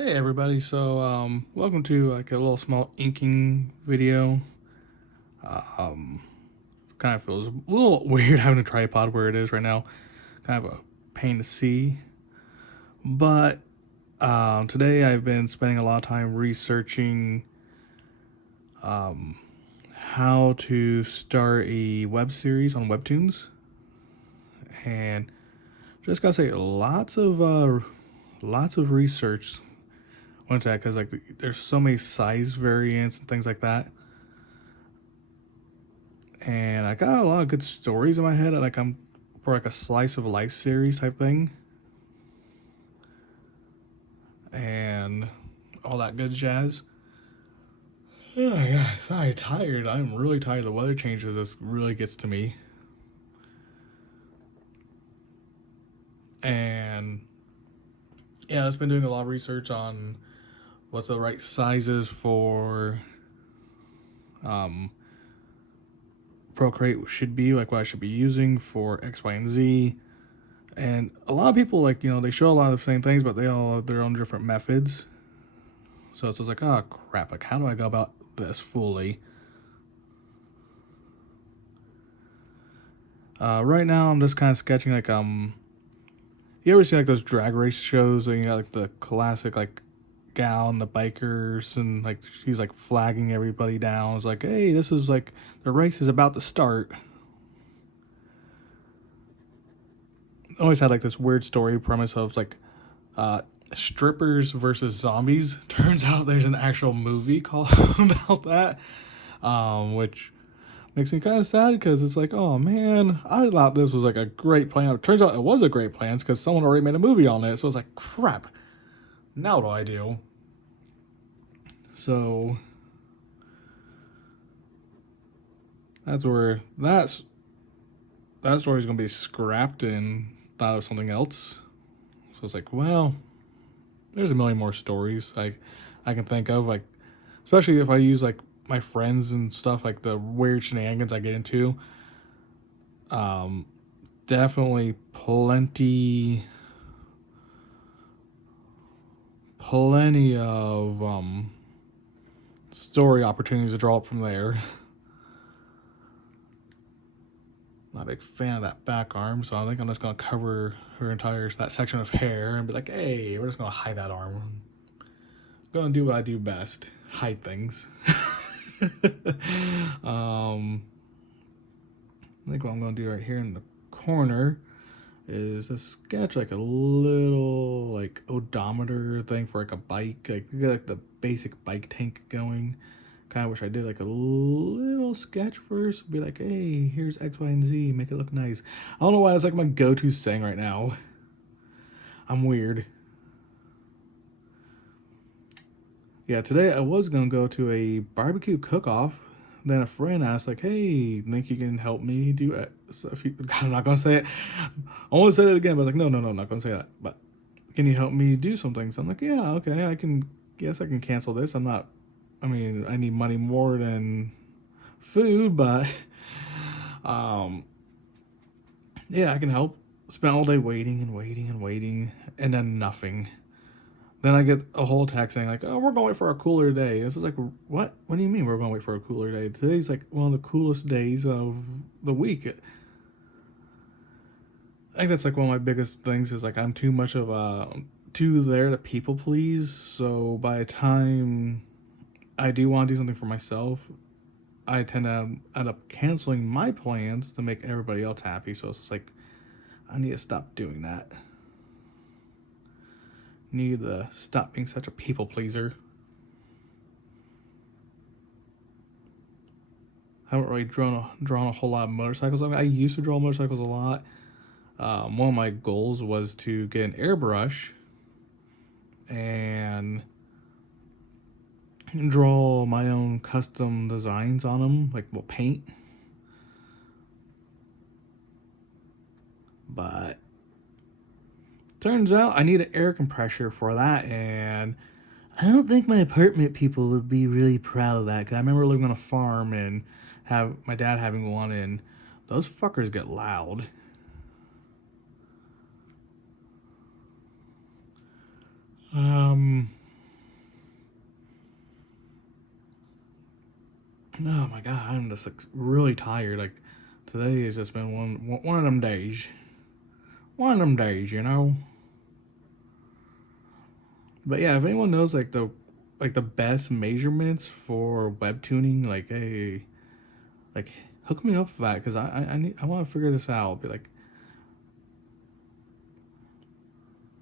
Hey everybody, so welcome to like a little small inking video. Um Kind of feels a little weird having a tripod where it is right now. Kind of a pain to see. But today I've been spending a lot of time researching how to start a web series on WEBTOONs. And just gotta say lots of research went to that because like there's so many size variants and things like that. And I got a lot of good stories in my head. Like I'm for like a slice of life series type thing, and all that good jazz. Oh my god, sorry, tired. I'm really tired. The weather changes. This really gets to me. And yeah, I've been doing a lot of research on what's the right sizes for um, Procreate should be, like what I should be using for X, Y, and Z. And a lot of people, like, they show a lot of the same things, but they all have their own different methods. So it's just like, oh crap, like how do I go about this fully? Right now I'm just kind of sketching like you ever see like those drag race shows and you got like the classic like gal and the bikers and like she's like flagging everybody down. It's like, hey, this is like the race is about to start. I always had like this weird story premise of like strippers versus zombies. Turns out there's an actual movie called about that, which makes me kind of sad because it's like, oh man, I thought this was like a great plan. It turns out it was a great plan because someone already made a movie on it. So it's like, crap. Now what do I do? So that's where that story's gonna be scrapped and thought of something else. So it's like, well, there's a million more stories I can think of, like especially if I use like my friends and stuff, like the weird shenanigans I get into. Definitely plenty of story opportunities to draw up from there. Not a big fan of that back arm, so I think I'm just gonna cover her entire that section of hair and be like, hey, we're just gonna hide that arm. I'm gonna do what I do best, hide things. I think what I'm gonna do right here in the corner is a sketch like a little like odometer thing for like a bike, like you get like the basic bike tank going. Kind of wish I did like a little sketch first, be like, hey, here's X, Y, and Z, make it look nice. I don't know why it's like my go-to saying right now. I'm weird. Yeah, today I was gonna go to a barbecue cook-off. Then a friend asked, like, "Hey, think you can help me do it?" So if you, I'm not gonna say it. I want to say it again, but I was like, no, I'm not gonna say that. But can you help me do something? So I'm like, yeah, okay, I can. Yes, I can cancel this. I'm not. I mean, I need money more than food, but yeah, I can help. Spend all day waiting and waiting and waiting, and then nothing. Then I get a whole text saying like, "Oh, we're going to wait for a cooler day." This is like, what? What do you mean we're going to wait for a cooler day? Today's like one of the coolest days of the week. I think that's like one of my biggest things is like I'm too much of a too there to people please. So by the time I do want to do something for myself, I tend to end up canceling my plans to make everybody else happy. So it's just like I need to stop doing that. Need to stop being such a people pleaser. I haven't really drawn a whole lot of motorcycles. I mean, I used to draw motorcycles a lot. One of my goals was to get an airbrush and draw my own custom designs on them, like paint. But turns out I need an air compressor for that, and I don't think my apartment people would be really proud of that. Cause I remember living on a farm and have my dad having one, and those fuckers get loud. Oh my god, I'm just like really tired. Like today has just been one of them days. One of them days, you know. But yeah, if anyone knows like the best measurements for web tuning, like hey, like hook me up with that because I want to figure this out. Be like,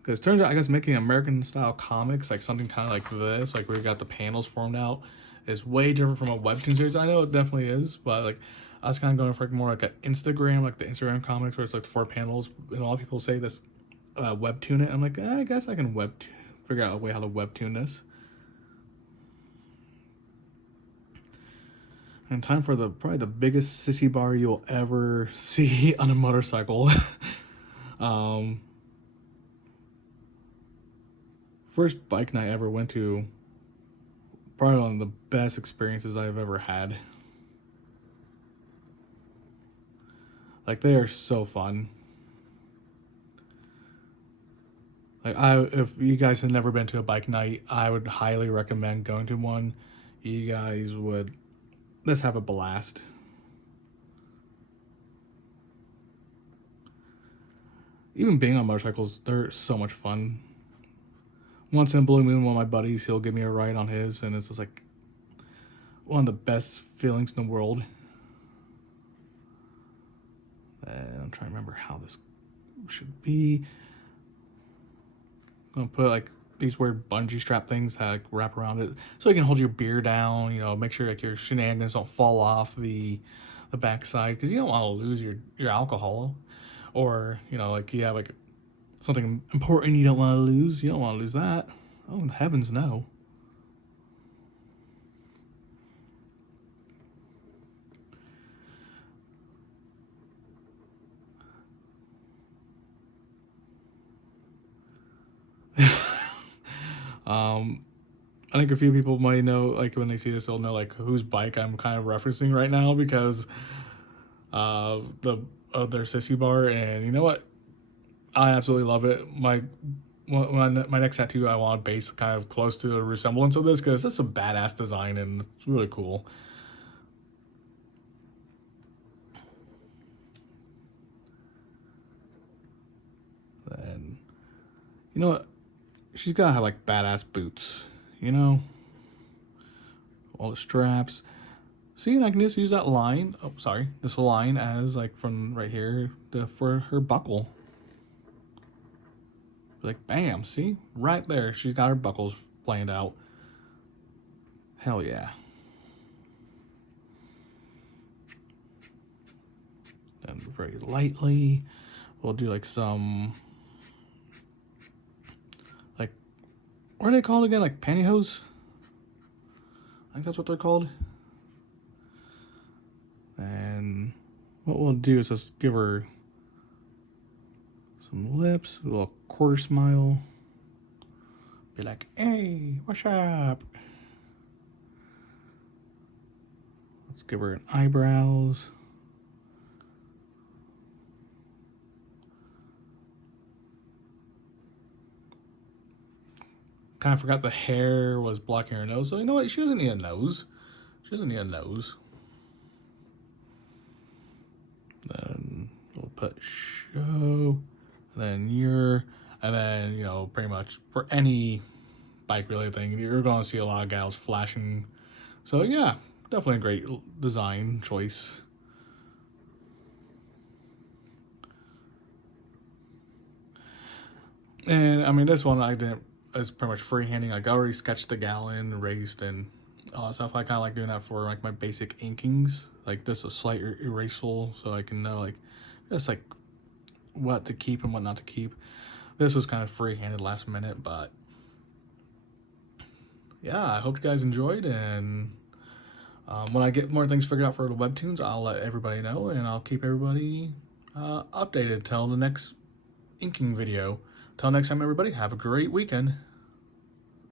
because it turns out I guess making American style comics like something kind of like this, like where we got the panels formed out, is way different from a webtoon series. I know it definitely is, but like I was kind of going for like more like an Instagram, like the Instagram comics where it's like the 4 panels, and a lot of people say this webtoon it. I'm like, I guess I can figure out a way how to webtoon this. And time for probably the biggest sissy bar you'll ever see on a motorcycle. um, First bike night I ever went to, probably one of the best experiences I've ever had. Like they are so fun. Like if you guys have never been to a bike night, I would highly recommend going to one. You guys would let's have a blast. Even being on motorcycles, they're so much fun. Once in a blue moon, one of my buddies, he'll give me a ride on his, and it's just like one of the best feelings in the world. And I'm trying to remember how this should be. I'm gonna put like these weird bungee strap things that like wrap around it, so you can hold your beer down. You know, make sure like your shenanigans don't fall off the backside, because you don't want to lose your alcohol, or you know like you have like something important you don't want to lose. You don't want to lose that. Oh heavens no. I think a few people might know, like when they see this, they'll know like whose bike I'm kind of referencing right now, because the their sissy bar, and you know what? I absolutely love it. My next tattoo, I want to base kind of close to a resemblance of this, because it's a badass design and it's really cool. And you know what? She's gotta have like badass boots, you know? All the straps. See, and I can just use that line. Oh, sorry, this line as like from right here for her buckle. Like, bam, see? Right there. She's got her buckles planned out. Hell yeah. Then very lightly, we'll do like some, like, what are they called again? Like pantyhose? I think that's what they're called. And what we'll do is just give her some lips, a little quarter smile. Be like, hey, what's up? Let's give her an eyebrows. Kind of forgot the hair was blocking her nose. So you know what? She doesn't need a nose. She doesn't need a nose. Then we'll put show, and then and then, you know, pretty much for any bike related thing, you're going to see a lot of gals flashing. So yeah, definitely a great design choice. And I mean, this one I didn't, it's pretty much freehanding. Like I already sketched the gallon, erased, and all that stuff. I kind of like doing that for like my basic inkings. Like this a slight erasal, so I can know like just like what to keep and what not to keep. This was kind of free-handed last minute, but yeah, I hope you guys enjoyed, and when I get more things figured out for the webtoons, I'll let everybody know, and I'll keep everybody updated till the next inking video. Till next time, everybody, have a great weekend.